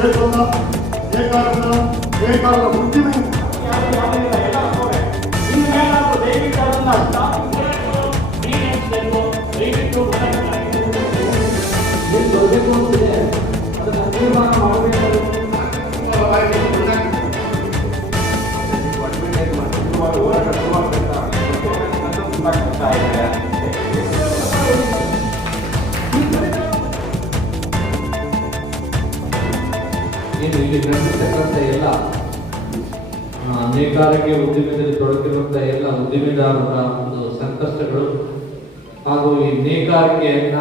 ನೇಕಾರನ ನೇಕಾರನ ಉದ್ದಿಮೆ ಬರಬೇಕು ಅಂತಿದೆ, ಅದನ್ನು ತೀರ್ಮಾನ ಮಾಡಬೇಕು. ಏನು ಇಲ್ಲಿ ನಡೆಸಿರ್ತಕ್ಕಂಥ ಎಲ್ಲ ನೇಕಾರಿಕೆ ಉದ್ದಿಮೆಯಲ್ಲಿ ತೊಡಗಿರುವಂಥ ಎಲ್ಲ ಉದ್ದಿಮೆದಾರರ ಒಂದು ಸಂಕಷ್ಟಗಳು ಹಾಗೂ ಈ ನೇಕಾರಿಕೆಯನ್ನ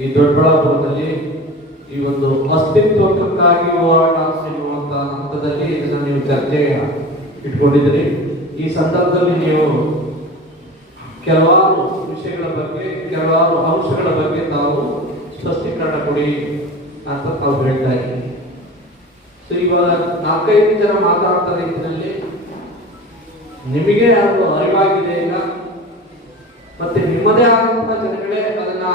ಈ ದೊಡ್ಡಬಳ್ಳಾಪುರದಲ್ಲಿ ಈ ಒಂದು ಅಸ್ತಿತ್ವಕ್ಕಾಗಿ ಹೋರಾಟ ಎನ್ನುವಂತ ಹಂತದಲ್ಲಿ ಇದನ್ನು ನೀವು ಚರ್ಚೆ ಇಟ್ಕೊಂಡಿದ್ದೀರಿ. ಈ ಸಂದರ್ಭದಲ್ಲಿ ನೀವು ಕೆಲವಾರು ವಿಷಯಗಳ ಬಗ್ಗೆ, ಕೆಲವಾರು ಅಂಶಗಳ ಬಗ್ಗೆ ತಾವು ಸ್ಪಷ್ಟೀಕರಣ ಕೊಡಿ ಅಂತ ತಾವು ಹೇಳ್ತಾ ಇದ್ದೀರಿ. ಸೊ ಇವಾಗ 4-5 ಜನ ಮಾತಾಡ್ತಾರೆ. ಇದರಲ್ಲಿ ನಿಮಗೆ ಅದು ಅರಿವಾಗಿದೆ ಈಗ, ಮತ್ತೆ ನಿಮ್ಮದೇ ಆದಂತಹ ಜನಗಳೇ ಅದನ್ನ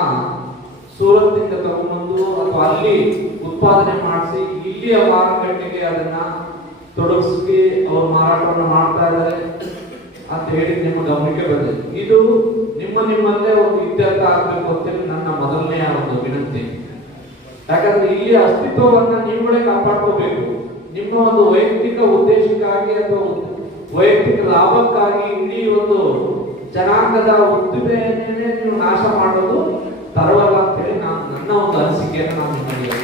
ಸೂರತ್ನಿಂದ ತಗೊಂಡ್ಬಂದು ಅಥವಾ ಅಲ್ಲಿ ಉತ್ಪಾದನೆ ಮಾಡಿಸಿ ಇಲ್ಲಿಯ ಮಾರುಕಟ್ಟೆಗೆ ಅದನ್ನ ತೊಡಗಿಸಿ ಅವರು ಮಾರಾಟವನ್ನು ಮಾಡ್ತಾ ಇದ್ದಾರೆ ಅಂತ ಹೇಳಿ ನಿಮ್ಮ ಗಮನಕ್ಕೆ ಬಂದಿದೆ. ಇದು ನಿಮ್ಮಲ್ಲೇ ಒಂದು ಇತ್ಯರ್ಥ ಆಗಬೇಕು ಅಂತೇಳಿ ನನ್ನ ಮೊದಲನೆಯ ಒಂದು ವಿನಂತಿ. ಯಾಕಂದ್ರೆ ಇಲ್ಲಿ ಅಸ್ತಿತ್ವವನ್ನ ನೀವುಗಳೇ ಕಾಪಾಡ್ಕೋಬೇಕು. ನಿಮ್ಮ ಒಂದು ವೈಯಕ್ತಿಕ ಉದ್ದೇಶಕ್ಕಾಗಿ ಅಥವಾ ವೈಯಕ್ತಿಕ ಲಾಭಕ್ಕಾಗಿ ಇಡೀ ಒಂದು ಜನಾಂಗದ ಉದ್ದಿಮೆಯನ್ನೇ ನೀವು ನಾಶ ಮಾಡೋದು ತರವಲ್ಲ ಅಂತೇಳಿ ನನ್ನ ಒಂದು ಅನಿಸಿಕೆಯನ್ನು ನಾನು ನಿಮಗೆ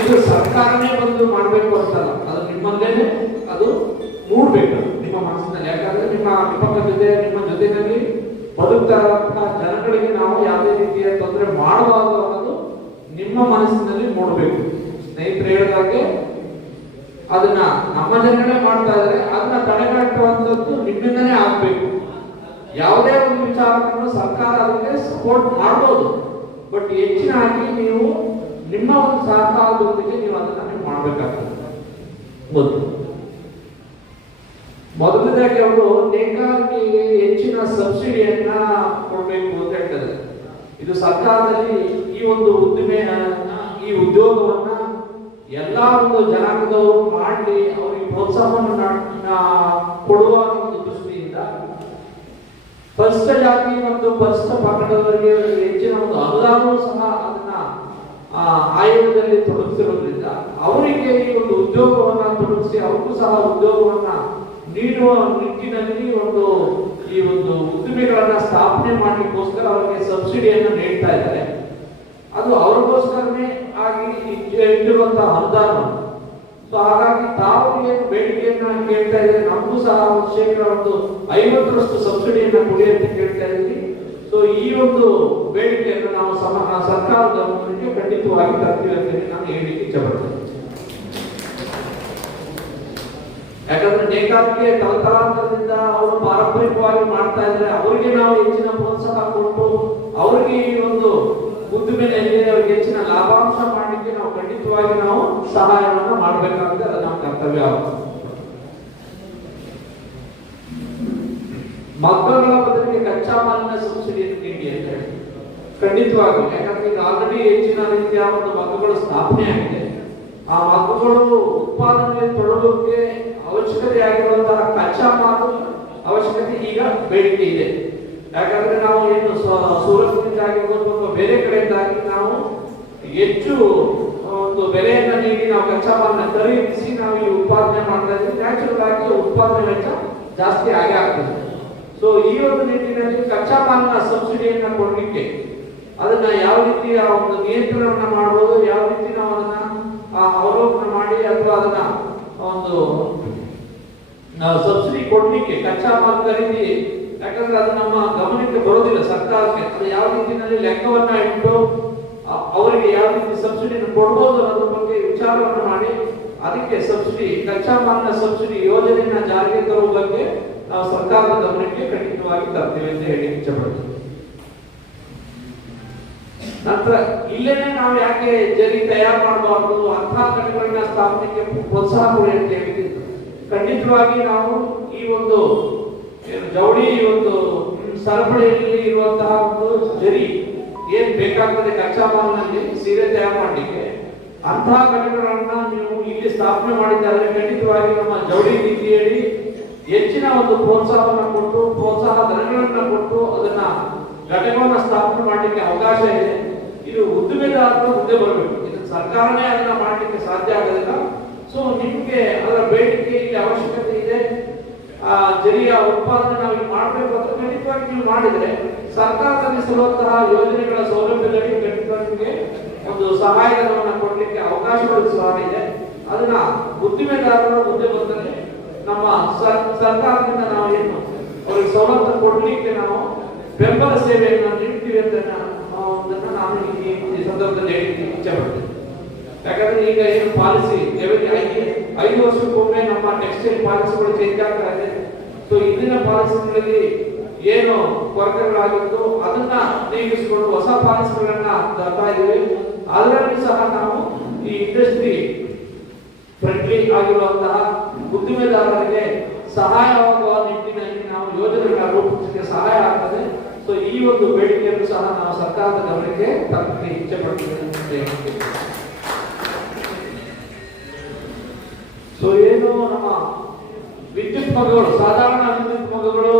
ಇದು ಸರ್ಕಾರನೇ ಬಂದು ಮಾಡಬೇಕು ಅಂತಲ್ಲ, ಅದು ನಿಮ್ಮಲ್ಲೇನೆ ಅದು ಮೂಡಬೇಕು ನಿಮ್ಮ ಮನಸ್ಸಿನಲ್ಲಿ. ಯಾಕಂದ್ರೆ ನಿಮ್ಮ ನಿಮ್ಮ ಜೊತೆಯಲ್ಲಿ ಬದುಕ್ತಾ ಜನಗಳಿಗೆ ನಾವು ಯಾವುದೇ ರೀತಿಯ ತೊಂದರೆ ಮಾಡಬಾರದು ಅನ್ನೋದು ನಿಮ್ಮ ಮನಸ್ಸಿನಲ್ಲಿ ಮೂಡಬೇಕು. ಸ್ನೇಹಿತರು ಹೇಳಿದಾಗೆ ಅದನ್ನ ನಮ್ಮ ಜನಗಳೇ ಮಾಡ್ತಾ ಇದ್ದಾರೆ, ಅದನ್ನ ತಡೆಗಟ್ಟುವಂಥದ್ದು ನಿಮ್ಮಿಂದನೇ ಆಗ್ಬೇಕು. ಯಾವುದೇ ಒಂದು ವಿಚಾರವನ್ನು ಸರ್ಕಾರ ಅದಕ್ಕೆ ಸಪೋರ್ಟ್ ಮಾಡ್ಬೋದು, ಬಟ್ ಹೆಚ್ಚಿನಾಗಿ ನೀವು ನಿಮ್ಮ ಒಂದು ಸಹಕಾರದೊಂದಿಗೆ ನೀವು ಅದನ್ನ ನೀವು ಮಾಡಬೇಕಾಗ್ತದೆ. ಮೊದಲನೇದಾಗಿ ಅವರು ನೇಕಾರಿಕೆಗೆ ಹೆಚ್ಚಿನ ಸಬ್ಸಿಡಿಯನ್ನ ಕೊಡಬೇಕು ಅಂತ ಹೇಳ್ತಾರೆ. ಇದು ಸರ್ಕಾರದಲ್ಲಿ ಈ ಒಂದು ಈ ಉದ್ಯೋಗವನ್ನ ಎಲ್ಲಾ ಒಂದು ಜನಾಂಗದವರು ಮಾಡಿ ಅವರಿಗೆ ಪ್ರೋತ್ಸಾಹವನ್ನು ಕೊಡುವ ಒಂದು ದೃಷ್ಟಿಯಿಂದ ಪರಿಷ್ಠ ಜಾತಿ ಮತ್ತು ಪರಿಷ್ಠ ಪಂಗಡದವರಿಗೆ ಹೆಚ್ಚಿನ ಒಂದು ಅನುದಾನವೂ ಸಹ ಅದನ್ನ ಆಯೋಗದಲ್ಲಿ ತೊಡಗಿಸಿರೋದ್ರಿಂದ ಅವರಿಗೆ ಈ ಒಂದು ಉದ್ಯೋಗವನ್ನ ತೊಡಗಿಸಿ ಅವ್ರಿಗೂ ಸಹ ಉದ್ಯೋಗವನ್ನ ನೀಡುವ ನಿಟ್ಟಿನಲ್ಲಿ ಈ ಒಂದು ಉದ್ದಿಮೆಗಳನ್ನ ಸ್ಥಾಪನೆ ಮಾಡಲಿಕ್ಕೋಸ್ಕರ ಅವರಿಗೆ ಸಬ್ಸಿಡಿಯನ್ನು ನೀಡ್ತಾ ಇದ್ದಾರೆ. ಅದು ಅವ್ರಿಗೋಸ್ಕರನೇ ಆಗಿ ಇಟ್ಟಿರುವಂತಹ ಅನುದಾನ. ಸೊ ಹಾಗಾಗಿ ತಾವು ಏನು ಬೇಡಿಕೆಯನ್ನ ಕೇಳ್ತಾ ಇದ್ರೆ ನಮಗೂ ಸಹ ಶೇಕಡ 50% ಸಬ್ಸಿಡಿಯನ್ನ ಕೊಡಿ ಅಂತ ಕೇಳ್ತಾ ಇದ್ದೀವಿ. ಸೊ ಈ ಒಂದು ಬೇಡಿಕೆಯನ್ನು ನಾವು ಸರ್ಕಾರದ ಗಮನಕ್ಕೆ ಖಂಡಿತವಾಗಿ ತರ್ತೀವಿ ಅಂತ ನಾನು ಹೇಳಲಿಕ್ಕೆ ಇಷ್ಟಪಡ್ತೇನೆ. ಯಾಕಂದ್ರೆ ನೇಕಾರಿಕೆ ತಲತಲಾಂತರದಿಂದ ಅವರು ಪಾರಂಪರಿಕವಾಗಿ ಮಾಡ್ತಾ ಇದ್ರೆ ಅವರಿಗೆ ನಾವು ಹೆಚ್ಚಿನ ಪ್ರೋತ್ಸಾಹ ಕೊಟ್ಟು ಅವರಿಗೆ ಈ ಒಂದು ಉದ್ದಿಮೆಯಲ್ಲಿ ಅವರಿಗೆ ಹೆಚ್ಚಿನ ಲಾಭಾಂಶ ಮಾಡಲಿಕ್ಕೆ ನಾವು ಖಂಡಿತವಾಗಿ ನಾವು ಸಹಾಯವನ್ನು ಮಾಡಬೇಕಾಗುತ್ತೆ. ಅದು ನಮ್ಮ ಕರ್ತವ್ಯ. ಮಗ್ಗಗಳ ಬದಲಿಗೆ ಕಚ್ಚಾ ಮಾಲಿನ ಸಬ್ಸಿಡಿ ನೀಡಿ ಅಂತ ಹೇಳಿ ಖಂಡಿತವಾಗಿ. ಯಾಕಂದ್ರೆ ಈಗ ಆಲ್ರೆಡಿ ಹೆಚ್ಚಿನ ರೀತಿಯ ಒಂದು ಮಗ್ಗಗಳು ಸ್ಥಾಪನೆ ಆಗಿದೆ. ಆ ಮಗ್ಗಗಳು ಉತ್ಪಾದನೆಯಲ್ಲಿ ತೊಡಗೋಕೆ ಅವಶ್ಯಕತೆ ಆಗಿರುವಂತಹ ಕಚ್ಚಾ ಮಾಲು ಅವಶ್ಯಕತೆ ಈಗ ಬೇಡಿಕೆ ಇದೆ. ಯಾಕಂದ್ರೆ ನಾವು ಏನು ಸೂರತ್ನಿಂದ ಆಗಿರ್ಬೋದು ಅಥವಾ ಬೇರೆ ಕಡೆಯಿಂದಾಗಿ ನಾವು ಹೆಚ್ಚು ಒಂದು ಬೆಲೆಯನ್ನ ನೀಡಿ ನಾವು ಕಚ್ಚಾ ಮಾಲನ್ನ ಖರೀದಿಸಿ ನಾವು ಈ ಉತ್ಪಾದನೆ ಮಾಡ್ತಾ ಇದ್ದೀವಿ. ನ್ಯಾಚುರಲ್ ಆಗಿ ಉತ್ಪಾದನೆ ವೆಚ್ಚ ಜಾಸ್ತಿ ಆಗೇ ಆಗ್ತದೆ. ಸೊ ಈ ಒಂದು ನಿಟ್ಟಿನಲ್ಲಿ ಕಚ್ಚಾ ಮಾಲಿನ ಸಬ್ಸಿಡಿಯನ್ನ ಕೊಡಲಿಕ್ಕೆ ಅದನ್ನ ಯಾವ ರೀತಿಯ ಒಂದು ನಿಯಂತ್ರಣವನ್ನ ಮಾಡಬಹುದು, ಯಾವ ರೀತಿ ನಾವು ಅದನ್ನ ಅವಲೋಕನ ಮಾಡಿ ಅಥವಾ ಅದನ್ನ ಒಂದು ಸಬ್ಸಿಡಿ ಕೊಡ್ಲಿಕ್ಕೆ ಕಚ್ಚಾ ಮಾಲ್ ಖರೀದಿ, ಯಾಕಂದ್ರೆ ಅದು ನಮ್ಮ ಗಮನಕ್ಕೆ ಬರೋದಿಲ್ಲ ಸರ್ಕಾರಕ್ಕೆ. ಅದು ಯಾವ ರೀತಿಯಲ್ಲಿ ಲೆಕ್ಕವನ್ನ ಇಟ್ಟು ಅವರಿಗೆ ಯಾವ ರೀತಿ ಸಬ್ಸಿಡಿಯನ್ನು ಕೊಡ್ಬೋದು ಅನ್ನೋದ್ರ ಬಗ್ಗೆ ವಿಚಾರವನ್ನು ಮಾಡಿ ಅದಕ್ಕೆ ಸಬ್ಸಿಡಿ ಕಚ್ಚಾ ಮಾಲಿನ ಸಬ್ಸಿಡಿ ಯೋಜನೆಯನ್ನ ಜಾರಿಗೆ ತರುವ ಬಗ್ಗೆ ನಾವು ಸರ್ಕಾರದ ಗಮನಕ್ಕೆ ಖಂಡಿತವಾಗಿ ತರ್ತೇವೆ ಅಂತ ಹೇಳಿ ಇಷ್ಟಪಡ್ತೀವಿ. ನಂತರ ಇಲ್ಲೇನೆ ನಾವು ಯಾಕೆ ಜರಿ ತಯಾರು ಮಾಡಬಾರ್ದು, ಅಂತಹ ಘಟಕಗಳನ್ನ ಸ್ಥಾಪನೆಗೆ ಪ್ರೋತ್ಸಾಹ ಕೊಡಿ ಅಂತ ಹೇಳಿ ಖಂಡಿತವಾಗಿ ನಾವು ಈ ಒಂದು ಜವಳಿ ಒಂದು ಸರಪಳಿಯಲ್ಲಿ ಇರುವಂತಹ ಒಂದು ಜರಿ ಏನ್ ಬೇಕಾಗ್ತದೆ ಕಚ್ಚಾ ಮಾಲಿನಲ್ಲಿ ಸೀರೆ ತಯಾರು ಮಾಡಲಿಕ್ಕೆ ಅಂತಹ ಘಟಕಗಳನ್ನ ನೀವು ಇಲ್ಲಿ ಸ್ಥಾಪನೆ ಮಾಡಿದ್ದಾರೆ. ಖಂಡಿತವಾಗಿ ನಮ್ಮ ಜವಳಿ ನೀತಿಯಲ್ಲಿ ಹೆಚ್ಚಿನ ಒಂದು ಪ್ರೋತ್ಸಾಹವನ್ನು ಕೊಟ್ಟು ಪ್ರೋತ್ಸಾಹ ಧನಗಳನ್ನ ಕೊಟ್ಟು ಅದನ್ನ ಘಟಕವನ್ನ ಸ್ಥಾಪನೆ ಮಾಡಲಿಕ್ಕೆ ಅವಕಾಶ ಇದೆ. ಇದು ಉದ್ದಿಮೆದಾರರು ಮುಂದೆ ಬರಬೇಕು. ಇದನ್ನ ಸರ್ಕಾರನೇ ಅದನ್ನ ಮಾಡಲಿಕ್ಕೆ ಸಾಧ್ಯ ಆಗೋದಿಲ್ಲ. ಸೊ ನಿಮ್ಗೆ ಅದರ ಬೇಡಿಕೆ ಇಲ್ಲಿ ಅವಶ್ಯಕತೆ ಇದೆ. ಜರಿಯ ಉತ್ಪಾದನೆ ನಾವು ಇಲ್ಲಿ ಮಾಡಬೇಕು ಅಂತ ಖಂಡಿತವಾಗಿ ನೀವು ಮಾಡಿದ್ರೆ ಸರ್ಕಾರದಲ್ಲಿ ಸಿಗುವಂತಹ ಯೋಜನೆಗಳ ಸೌಲಭ್ಯಗಳಿಗೆ ಖಂಡಿತವಾಗಿ ನಿಮಗೆ ಒಂದು ಸಹಾಯಧನವನ್ನು ಕೊಡಲಿಕ್ಕೆ ಅವಕಾಶಗಳು ಸಹ ಇದೆ. ಅದನ್ನ ಉದ್ದಿಮೆದಾರರು ಮುಂದೆ ಬಂದರೆ ನಮ್ಮ ಸರ್ಕಾರದಿಂದ ನಾವು ಏನು ಅವರಿಗೆ ಸವಲತ್ತು ಕೊಡಲಿಕ್ಕೆ ನಾವು ಬೆಂಬಲ ಸೇವೆಯನ್ನು ನೀಡ್ತೀವಿ ಅಂತ ನಾನು ಈ ಸಂದರ್ಭದಲ್ಲಿ ಹೇಳಲಿಕ್ಕೆ ಇಚ್ಛೆ ಪಡ್ತೇನೆ. ಯಾಕಂದ್ರೆ ಈಗ ಏನು ಪಾಲಿಸಿ 5 ವರ್ಷಕ್ಕೊಮ್ಮೆ ನಮ್ಮ ಟೆಕ್ಸ್ಟೈಲ್ ಪಾಲಿಸಿಗಳು ಚೇಂಜ್ ಆಗ್ತಾ ಇದೆ. ಸೊ ಇಂದಿನ ಪಾಲಿಸಿಗಳಲ್ಲಿ ಏನು ಕೊರತೆಗಳಾಗಿತ್ತು ಅದನ್ನ ನೀಗಿಸಿಕೊಂಡು ಹೊಸ ಪಾಲಿಸಿಗಳನ್ನ ತರ್ತಾ ಇದ್ದೀವಿ. ಅದರಲ್ಲಿ ಸಹ ನಾವು ಈ ಇಂಡಸ್ಟ್ರಿ ಫ್ರೆಂಡ್ಲಿ ಆಗಿರುವಂತಹ ಉದ್ದಿಮೆದಾರರಿಗೆ ಸಹಾಯವಾಗುವ ನಿಟ್ಟಿನಲ್ಲಿ ನಾವು ಯೋಜನೆಗಳ ರೂಪಿಸಲಿಕ್ಕೆ ಸಹಾಯ ಆಗ್ತದೆ. ಸೊ ಈ ಒಂದು ಬೇಡಿಕೆಯನ್ನು ಸಹ ನಾವು ಸರ್ಕಾರದ ಗಮನಕ್ಕೆ ತರಲಿಕ್ಕೆ ಇಚ್ಛೆ ಪಡ್ತೇವೆ. ಸೊ ಏನು ನಮ್ಮ ವಿದ್ಯುತ್ ಮಗ್ಗಗಳು, ಸಾಧಾರಣ ವಿದ್ಯುತ್ ಮಗ್ಗಗಳು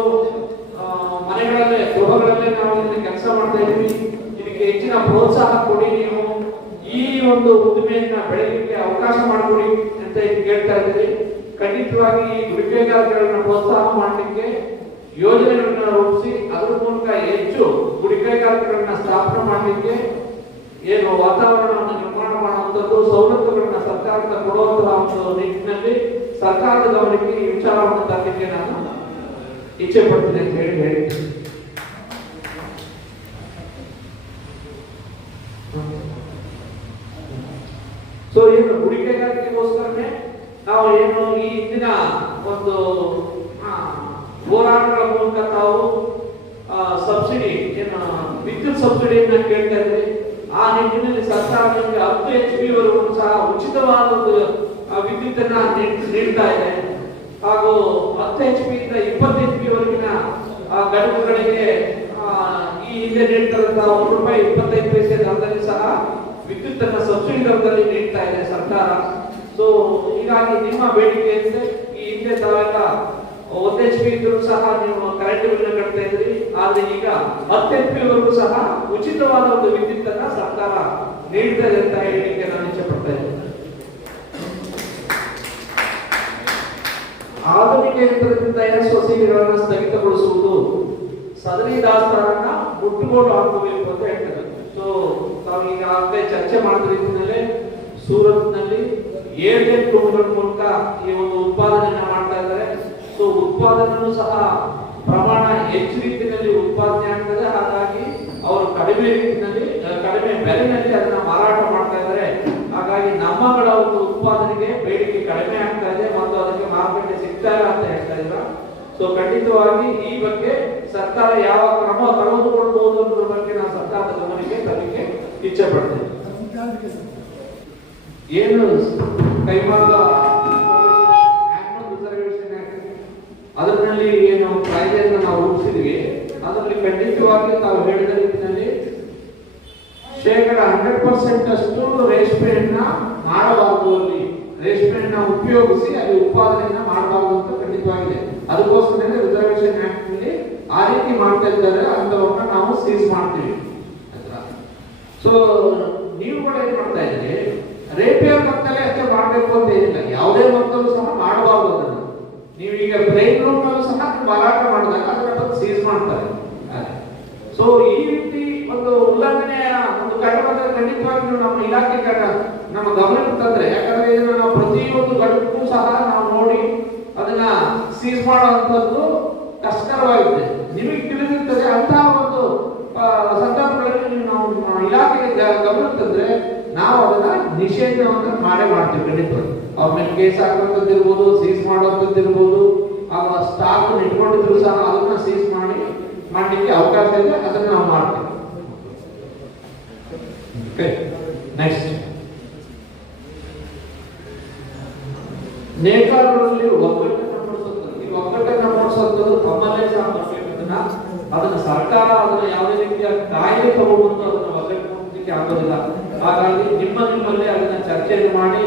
ಮನೆಗಳಲ್ಲೇ ಗೃಹಗಳಲ್ಲೇ ನಾವು ಕೆಲಸ ಮಾಡ್ತಾ ಇದ್ದೀವಿ. ಇದಕ್ಕೆ ಹೆಚ್ಚಿನ ಪ್ರೋತ್ಸಾಹ ಕೊಡಿ. ನೀವು ಈ ಒಂದು ಉದ್ದಿಮೆಯನ್ನ ಬೆಳೆಯಲಿಕ್ಕೆ ಅವಕಾಶ ಮಾಡಿಕೊಡಿ ಅಂತ ಕೇಳ್ತಾ ಇದ್ದೀವಿ. ಖಂಡಿತವಾಗಿ ಈ ಗುಡಿಕೈಗಾರಿಕೆಗಳನ್ನ ಪ್ರೋತ್ಸಾಹ ಮಾಡಲಿಕ್ಕೆ ಯೋಜನೆಗಳನ್ನ ರೂಪಿಸಿ ಅದರ ಮೂಲಕ ಹೆಚ್ಚು ಗುಡಿಕೈಗಾರಿಕೆಗಳನ್ನ ಸ್ಥಾಪನೆ ಮಾಡಲಿಕ್ಕೆ ಏನು ವಾತಾವರಣವನ್ನು ನಿರ್ಮಾಣ ಮಾಡುವಂಥದ್ದು, ಸವಲತ್ತುಗಳನ್ನ ಸರ್ಕಾರದಿಂದ ಕೊಡುವಂತಹ ಒಂದು ನಿಟ್ಟಿನಲ್ಲಿ ಸರ್ಕಾರದ ಗಮನಕ್ಕೆ ಈ ವಿಚಾರವನ್ನು ತರಲಿಕ್ಕೆ ನಾನು ಇಚ್ಛೆ ಪಡ್ತೀನಿ ಅಂತ ಹೇಳಿ ಸೊ ಏನು ಗುಡಿಕೈಗಾರಿಕೆಗೋಸ್ಕರನೇ ನಾವು ಏನು ಈ ಹಿಂದಿನ ಒಂದು ಹೋರಾಟಗಳ ಮೂಲಕ ತಾವು ಸಬ್ಸಿಡಿ ಏನು ವಿದ್ಯುತ್ ಸಬ್ಸಿಡಿಯನ್ನ ಕೇಳ್ತಾ ಇದ್ರಿ. ಆ ನಿಟ್ಟಿನಲ್ಲಿ ಸರ್ಕಾರ ನಿಮಗೆ 10 HP ವರೆಗೂ ಸಹ ಉಚಿತವಾದ ಒಂದು ವಿದ್ಯುತ್ತನ್ನ ನೀಡ್ತಾ ಇದೆ. ಹಾಗೂ 10 HP ಇಂದ 20 HP ವರೆಗಿನ ಘಟಕಗಳಿಗೆ ಈ ಹಿಂದೆ ನೀಡ್ತಿರುವಂತಹ ₹1.25 ದರದಲ್ಲಿ ಸಹ ವಿದ್ಯುತ್ ಅನ್ನ ಸಬ್ಸಿಡಿ ದರದಲ್ಲಿ ನೀಡ್ತಾ ಇದೆ ಸರ್ಕಾರ. ಸೊ ಹೀಗಾಗಿ ನಿಮ್ಮ ಬೇಡಿಕೆಯಂತೆ ಈ ಹಿಂದೆ ತಾವೆಲ್ಲ 1 HP ಇದ್ರೂ ಸಹ ನೀವು ಕರೆಂಟ್ ಬಿಲ್ ಕಟ್ತಾ ಇದ್ರಿ. ಆದ್ರೆ ಈಗ 10 HP ವರೆಗೂ ಸಹ ಉಚಿತವಾದ ಒಂದು ವಿದ್ಯುತ್ ಅನ್ನ ಸರ್ಕಾರ ನೀಡ್ತಾ ಇದೆ ಅಂತ ಹೇಳಲಿಕ್ಕೆ ನಾನು ಇಚ್ಛೆ ಪಡ್ತಾ ಇದ್ದೇನೆ. ಆಧುನಿಕ ಯಂತ್ರದಿಂದ ಸೊಸೈಟಿಗಳನ್ನು ಸ್ಥಗಿತಗೊಳಿಸುವುದು, ಸದರಿ ದಾಸ್ತಾರನ್ನ ಮುಟ್ಟುಗೋಲು ಹಾಕಬೇಕು ಅಂತ ಹೇಳ್ತಾರೆ. ಸೊ ನಾವು ಈಗಾಗಲೇ ಚರ್ಚೆ ಮಾಡಿದ ರೀತಿಯಲ್ಲೇ ಸೂರತ್ನಲ್ಲಿ ಏರ್ಟೆಲ್ ಟೂರ್ಗಳ ಮೂಲಕ ಈ ಒಂದು ಉತ್ಪಾದನೆಯನ್ನ ಮಾಡ್ತಾ ಇದ್ದಾರೆ. ಸೊ ಉತ್ಪಾದನೆಯೂ ಸಹ ಪ್ರಮಾಣ ಹೆಚ್ಚು ರೀತಿಯಲ್ಲಿ ಉತ್ಪಾದನೆ ಆಗ್ತದೆ. ಹಾಗಾಗಿ ಅವರು ಕಡಿಮೆ ರೀತಿಯಲ್ಲಿ ಕಡಿಮೆ ಬೆಲೆಯಲ್ಲಿ ಅದನ್ನ ಮಾರಾಟ ಮಾಡ್ತಾ ಇದ್ದಾರೆ. ಹಾಗಾಗಿ ನಮ್ಮಗಳ ಒಂದು ಉತ್ಪಾದನೆಗೆ ಬೇಡಿಕೆ ಕಡಿಮೆ ಆಗ್ತಾ ಇದೆ ಮತ್ತು ಅದಕ್ಕೆ ಮಾರುಕಟ್ಟೆ ಸಿಗ್ತಾ ಇಲ್ಲ ಅಂತ ಹೇಳ್ತಾ ಇದ್ದಾರೆ. ಸೊ ಖಂಡಿತವಾಗಿ ಈ ಬಗ್ಗೆ ಸರ್ಕಾರ ಯಾವ ಕ್ರಮ ತೆಗೆದುಕೊಳ್ಬಹುದು ಅನ್ನೋದ್ರ ಬಗ್ಗೆ ನಾವು ಸರ್ಕಾರದ ಗಮನಕ್ಕೆ ತರಲಿಕ್ಕೆ ಇಚ್ಛೆ ಪಡ್ತೇವೆ. ಏನು ಕೈಮಗ್ಗ ಅದರಲ್ಲಿ ಏನು ಕಾಯ್ದೆಯನ್ನು ನಾವು ರೂಪಿಸಿದ್ವಿ, ಅದರಲ್ಲಿ ಖಂಡಿತವಾಗಿ ತಾವು ಹೇಳಿದ ರೀತಿಯಲ್ಲಿ 100% ಅಷ್ಟು ರೇಷ್ಮೆಯನ್ನ ಮಾಡಬಾರದು, ಅಲ್ಲಿ ರೇಷ್ಮೆಯನ್ನ ಉಪಯೋಗಿಸಿ ಅಲ್ಲಿ ಉತ್ಪಾದನೆಯನ್ನ ಮಾಡಬಾರದು ಅಂತ ಖಂಡಿತವಾಗಿದೆ. ಅದಕ್ಕೋಸ್ಕರ ರಿಸರ್ವೇಶನ್ ಆಕ್ಟ್ ನಲ್ಲಿ ಆ ರೀತಿ ಮಾಡ್ತಾ ಇದ್ದಾರೆ. ಅಂತವನ್ನ ನಾವು ಸೀಸ್ ಮಾಡ್ತೀವಿ. ಸೊ ನೀವು ಕೂಡ ಏನ್ ಮಾಡ್ತಾ ಇದ್ದೀರಿ, ರೇಪಿಯರ್ ಮಕ್ಕಳೇ ಅಷ್ಟೇ ಮಾಡಬೇಕು ಅಂತ ಏನಿಲ್ಲ, ಯಾವುದೇ ಮಕ್ಕಳು ಸಹ ಮಾಡಬಾರದು. ಅದನ್ನು ನೀವು ಈಗ ಪ್ಲೇನ್ ರೂಮ್ ನಲ್ಲೂ ಸಹ ಮಾರಾಟ ಮಾಡಿದಾಗ ಅದನ್ನ ಸೀಸ್ ಮಾಡ್ತಾರೆ. ಸೊ ಈ ರೀತಿ ಒಂದು ಉಲ್ಲಂಘನೆಯ ಒಂದು ಕಂಡುಬಂದರೆ ಖಂಡಿತವಾಗಿ ನಮ್ಮ ಇಲಾಖೆ ನಮ್ಮ ಗಮನಕ್ಕೆ ತಂದ್ರೆ, ಯಾಕಂದ್ರೆ ಇದನ್ನ ನಾವು ಪ್ರತಿಯೊಂದು ಘಟಕಕ್ಕೂ ಸಹ ನಾವು ನೋಡಿ ಅದನ್ನ ಸೀಸ್ ಮಾಡುವಂತದ್ದು ಕಷ್ಟಕರವಾಗಿದೆ. ನಿಮಗೆ ತಿಳಿದಿರ್ತದೆ. ಅಂತಹ ಒಂದು ಸಂದರ್ಭಗಳಲ್ಲಿ ನಾವು ಇಲಾಖೆಗೆ ಗಮನಕ್ಕೆ ತಂದ್ರೆ ನಾವು ಅದನ್ನ ನಿಷೇಧವನ್ನು ಮಾಡ್ತೀವಿ. ಖಂಡಿತವಾಗಿ ಅವ್ರ ಮೇಲೆ ಕೇಸ್ ಹಾಕುವಂಥದ್ದು ಇರ್ಬೋದು, ಸೀಸ್ ಮಾಡುವಂಥದ್ದು ಇರ್ಬೋದು, ಆಗ ಸ್ಟಾಕ್ ಇಟ್ಕೊಂಡಿದ್ರು ಸಹ ಅದನ್ನ ಸೀಸ್ ಮಾಡಲಿಕ್ಕೆ ಅವಕಾಶ ಇದೆ. ಅದನ್ನ ನಾವು ಮಾಡ್ತೀವಿ. ನೆಕ್ಸ್ಟ್, ನೇಕಾರರಲ್ಲಿ ಒಗ್ಗಟ್ಟನ್ನು ಮೂಡಿಸುವಂಥದ್ದು ತಮ್ಮಲ್ಲೇ ಸಹ ಮಾಡಬೇಕನ್ನ ಅದನ್ನ ಸರ್ಕಾರ ಅದನ್ನ ಯಾವುದೇ ರೀತಿಯ ಕಾಯ್ದೆ ತಗೊಂಡು ಅದನ್ನ ಒಗ್ಗಟ್ಟು ಆಗೋದಿಲ್ಲ. ಹಾಗಾಗಿ ನಿಮ್ಮಲ್ಲೇ ಅದನ್ನ ಮಾಡಿ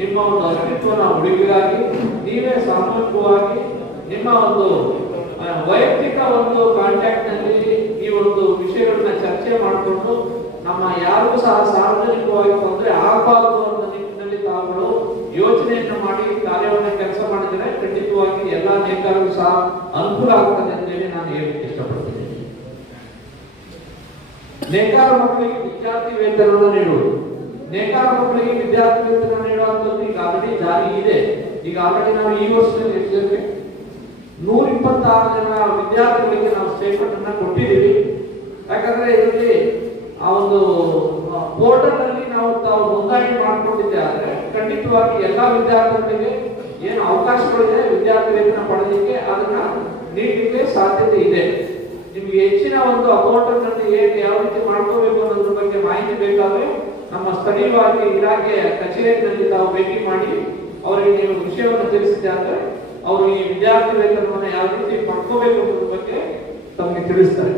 ನಿಮ್ಮ ಒಂದು ಅಸ್ತಿತ್ವನ ಉಳಿವಿಗಾಗಿ ನೀವೇ ಸಾಮೂಹಿಕವಾಗಿ ನಿಮ್ಮ ಒಂದು ವೈಯಕ್ತಿಕ ಒಂದು ಕಾಂಟ್ಯಾಕ್ಟ್ ನಲ್ಲಿ ಈ ಒಂದು ವಿಷಯಗಳನ್ನ ಚರ್ಚೆ ಮಾಡಿಕೊಂಡು ನಮ್ಮ ಯಾರಿಗೂ ಸಹ ಸಾರ್ವಜನಿಕವಾಗಿ ತೊಂದರೆ ಆಗಬಾರದು ಅನ್ನೋ ನಿಟ್ಟಿನಲ್ಲಿ ತಾವುಗಳು ಯೋಚನೆಯನ್ನು ಮಾಡಿ ಕಾರ್ಯವನ್ನು ಕೆಲಸ ಮಾಡಿದರೆ ಖಂಡಿತವಾಗಿ ಎಲ್ಲಾ ನೇಕಾರರಿಗೂ ಸಹ ಅನುಕೂಲ ಆಗ್ತದೆ ಅಂತೇಳಿ ನಾನು ಹೇಳಲಿಕ್ಕೆ ಇಷ್ಟಪಡ್ತೀನಿ. ನೇಕಾರ ಮಕ್ಕಳಿಗೆ ವಿದ್ಯಾರ್ಥಿ ವೇತನವನ್ನು ನೀಡುವುದು. ನೇಕಾರ ಮಕ್ಕಳಿಗೆ ವಿದ್ಯಾರ್ಥಿ ವೇತನ ನೀಡುವಂಥದ್ದು ಈಗ ಆಲ್ರೆಡಿ ಜಾರಿ ಇದೆ. ಈಗ ಆಲ್ರೆಡಿ ನಾವು ಈ ವರ್ಷದಲ್ಲಿ ಎಷ್ಟು 126 ಜನ ವಿದ್ಯಾರ್ಥಿಗಳಿಗೆ ನಾವು ಸ್ಟೇಟ್ಮೆಂಟ್ ಅನ್ನ ಕೊಟ್ಟಿದ್ದೀವಿ. ಯಾಕಂದ್ರೆ ಇದರಲ್ಲಿ ಆ ಒಂದು ಪೋರ್ಟಲ್ ನಲ್ಲಿ ನಾವು ತಾವು ನೋಂದಣಿ ಮಾಡಿಕೊಂಡಿದ್ದೆ ಆದ್ರೆ ಖಂಡಿತವಾಗಿ ಎಲ್ಲಾ ವಿದ್ಯಾರ್ಥಿಗಳಿಗೆ ಏನು ಅವಕಾಶಗಳಿದೆ ವಿದ್ಯಾರ್ಥಿ ವೇತನ ಪಡೆಯಲಿಕ್ಕೆ ಅದನ್ನ ನೀಡಲಿಕ್ಕೆ ಸಾಧ್ಯತೆ ಇದೆ. ನಿಮ್ಗೆ ಹೆಚ್ಚಿನ ಒಂದು ಪೋರ್ಟಲ್ ನಲ್ಲಿ ಹೇಗೆ ಯಾವ ರೀತಿ ಮಾಡ್ಕೋಬೇಕು ಅನ್ನೋದ್ರ ಬಗ್ಗೆ ಮಾಹಿತಿ ಬೇಕಾದ್ರೆ ನಮ್ಮ ಸ್ಥಳೀಯವಾಗಿ ಇಲಾಖೆಯ ಕಚೇರಿಯಲ್ಲಿ ತಾವು ಭೇಟಿ ಮಾಡಿ ಅವರಿಗೆ ನೀವು ವಿಷಯವನ್ನು ತಿಳಿಸಿದೆ ಅಂದ್ರೆ ಅವರು ಈ ವಿದ್ಯಾರ್ಥಿ ವೇತನವನ್ನು ಯಾವ ರೀತಿ ಪಡ್ಕೋಬೇಕು ಅನ್ನೋದ್ರ ಬಗ್ಗೆ ತಮಗೆ ತಿಳಿಸ್ತಾರೆ.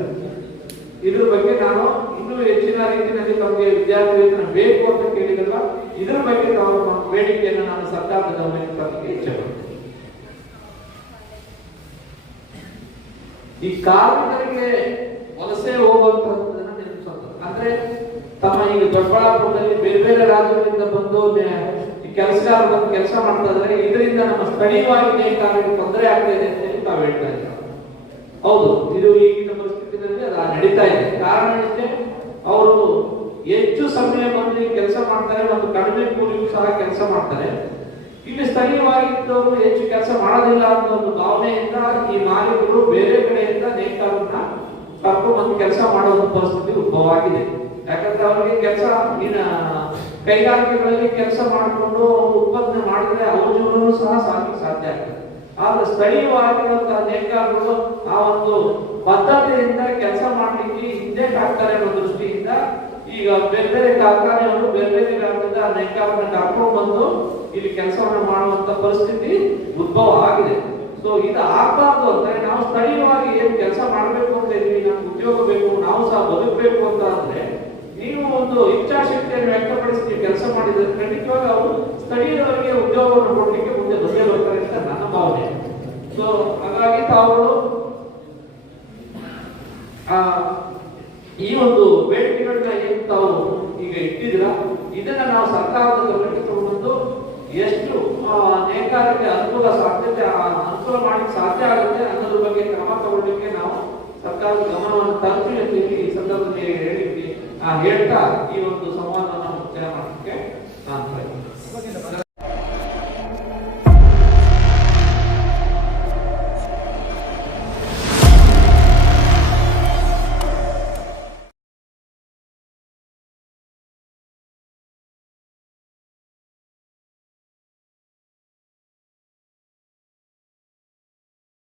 ಇದ್ರ ಬಗ್ಗೆ ನಾನು ಇನ್ನೂ ಹೆಚ್ಚಿನ ರೀತಿಯಲ್ಲಿ ತಮಗೆ ವಿದ್ಯಾರ್ಥಿ ವೇತನ ಬೇಕು ಅಂತ ಕೇಳಿದ್ರಲ್ಲ, ಇದ್ರ ಬಗ್ಗೆ ನಾವು ಬೇಡಿಕೆಯನ್ನು ನಾನು ಸರ್ಕಾರದ ಗಮನಕ್ಕೆ ತರಲಿಕ್ಕೆ ಇಚ್ಛೆ ಪಡ್ತೀನಿ. ಈ ಕಾರ್ಮಿಕರಿಗೆ ವಲಸೆ ಹೋಗುವಂತಹದ್ದನ್ನ ನೆನಪಿಸುತ್ತೆ. ಅಂದ್ರೆ ತಮ್ಮ ಈಗ ದೊಡ್ಡಬಳ್ಳಾಪುರದಲ್ಲಿ ಬೇರೆ ಬೇರೆ ರಾಜ್ಯಗಳಿಂದ ಬಂದು ಕೆಲಸಗಾರ ಬಂದು ಕೆಲಸ ಮಾಡ್ತಾ ಇದ್ದಾರೆ, ಇದರಿಂದ ನಮ್ಮ ಸ್ಥಳೀಯವಾಗಿ ನೇಕಾರರಿಗೆ ತೊಂದರೆ ಆಗ್ತಾ ಇದೆ ಅಂತ ಹೇಳಿ ತಾವು ಹೇಳ್ತಾ ಇದ್ದಾರೆ. ಹೌದು, ಇದು ಈಗಿನ ಪರಿಸ್ಥಿತಿಯಲ್ಲಿ ಅದು ನಡೀತಾ ಇದೆ. ಕಾರಣ ಇದೆ, ಅವರು ಹೆಚ್ಚು ಸಮಯ ಬಂದು ಕೆಲಸ ಮಾಡ್ತಾರೆ, ಒಂದು ಕಡಿಮೆ ಕೂಲಿಗೂ ಸಹ ಕೆಲಸ ಮಾಡ್ತಾರೆ. ಇಲ್ಲಿ ಸ್ಥಳೀಯವಾಗಿದ್ದವರು ಹೆಚ್ಚು ಕೆಲಸ ಮಾಡೋದಿಲ್ಲ ಅನ್ನೋ ಒಂದು ಭಾವನೆಯಿಂದ ಈ ಮಾಲೀಕರು ಬೇರೆ ಕಡೆಯಿಂದ ನೇಕಾರರನ್ನ ಕರ್ಕೊಂಡು ಬಂದು ಕೆಲಸ ಮಾಡೋ ಒಂದು ಪರಿಸ್ಥಿತಿ ಉದ್ಭವ ಆಗಿದೆ. ಯಾಕಂದ್ರೆ ಅವರಿಗೆ ಕೆಲಸ ಕೈಗಾರಿಕೆಗಳಲ್ಲಿ ಕೆಲಸ ಮಾಡಿಕೊಂಡು ಉತ್ಪಾದನೆ ಮಾಡಿದ್ರೆ ಅವ್ರ ಜೀವನವೂ ಸಹ ಸಾಗಲಿಕ್ಕೆ ಸಾಧ್ಯ ಆಗ್ತದೆ. ಆದ್ರೆ ಸ್ಥಳೀಯವಾಗಿರುವಂತಹ ನೇಕಾರರು ಆ ಒಂದು ಬದ್ಧತೆಯಿಂದ ಕೆಲಸ ಮಾಡ್ಲಿಕ್ಕೆ ಹಿಂದೆ ಆಗ್ತಾರೆ ಅನ್ನೋ ದೃಷ್ಟಿಯಿಂದ ಈಗ ಬೇರೆ ಬೇರೆ ಕಾರ್ಖಾನೆಯವರು ಬೇರೆ ಬೇರೆ ರಾಜ್ಯದ ನೇಕಾರರನ್ನ ಕರ್ಕೊಂಡು ಬಂದು ಇಲ್ಲಿ ಕೆಲಸವನ್ನು ಮಾಡುವಂತ ಪರಿಸ್ಥಿತಿ ಉದ್ಭವ ಆಗಿದೆ. ಸೊ ಇದು ಆಗ್ಬಾರ್ದು ಅಂದ್ರೆ ನಾವು ಸ್ಥಳೀಯವಾಗಿ ಏನ್ ಕೆಲಸ ಮಾಡ್ಬೇಕು ಅಂತ ಇದೀವಿ, ನಮ್ಗೆ ಉದ್ಯೋಗ ಬೇಕು, ನಾವು ಸಹ ಬದುಕಬೇಕು ಅಂತ ಅಂದ್ರೆ ನೀವು ಒಂದು ಇಚ್ಛಾಶಕ್ತಿಯನ್ನು ವ್ಯಕ್ತಪಡಿಸಿ ಕೆಲಸ ಮಾಡಿದ್ರೆ ಖಂಡಿತವಾಗಿ ಅವರು ಸ್ಥಳೀಯರಿಗೆ ಉದ್ಯೋಗವನ್ನು ಕೊಡಲಿಕ್ಕೆ ಮುಂದೆ ಬಂದೇ ಬರ್ತಾರೆ ಅಂತ ನನ್ನ ಭಾವನೆ. ಸೊ ಹಾಗಾಗಿ ತಾವುಗಳು ಈ ಒಂದು ಬೇಡಿಕೆಗಳನ್ನ ಏನು ತಾವು ಈಗ ಇಟ್ಟಿದ್ದೀರಾ, ಇದನ್ನ ನಾವು ಸರ್ಕಾರದ ಗಮನಕ್ಕೆ ತಗೊಂಡು ಎಷ್ಟು ನೇಕಾರರಿಗೆ ಅನುಕೂಲ ಮಾಡಲಿಕ್ಕೆ ಸಾಧ್ಯ ಆಗುತ್ತೆ ಅನ್ನೋದ್ರ ಬಗ್ಗೆ ಕ್ರಮ ತಗೊಳ್ಳಿಕ್ಕೆ ನಾವು ಸರ್ಕಾರದ ಗಮನವನ್ನು ತರ್ತೀವಿ ಅಂತ ಈ ಸಂದರ್ಭದಲ್ಲಿ ಹೇಳ್ತಾ ಈ ಒಂದು ಸಂವಾದ